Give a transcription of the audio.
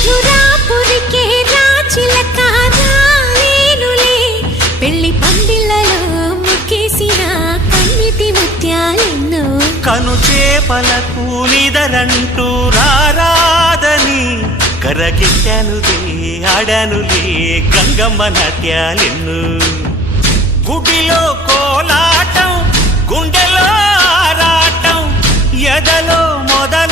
మధురాపురికే రాచిలక రాలేనులే పెళ్లి పందిళ్ళలో ముక్కేసిన కన్నిటి ముత్యాలెన్నో కను చేపలకు నిదరంటూ రారాదని కరకెట్టానులే ఆడానులే గంగమ్మ నాట్యాలెన్ను గుడిలో కోలాటం గుండెలో ఆరాటం ఎదలో మొదల